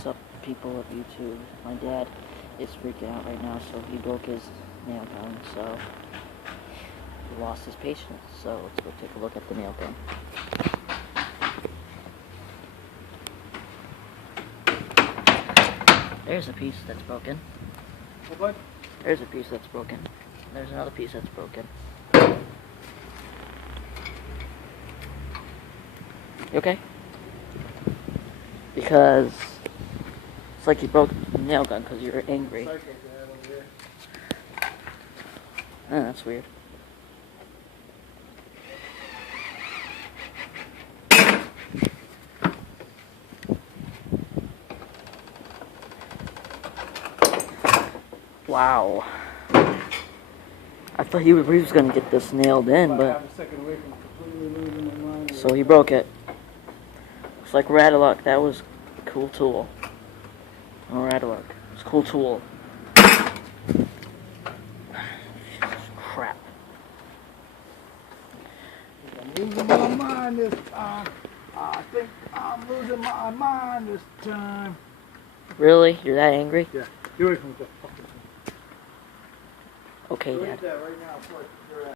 What's up, people of YouTube? My dad is freaking out right now, so he broke his nail gun, so he lost his patience. So let's go take a look at the nail gun. There's a piece that's broken. What? There's a piece that's broken. There's another piece that's broken. You okay? Because it's like you broke the nail gun because you're angry. That's weird. Wow. I thought he was gonna get this nailed in, but so he broke it. Looks like we're out of luck. That was a cool tool. Oh, we're out of luck. It's a cool tool. Crap. I'm losing my mind this time. I think I'm losing my mind this time. Really? You're that angry? Yeah. Get away from the fucking thing. Okay, Go Dad. eat that right now.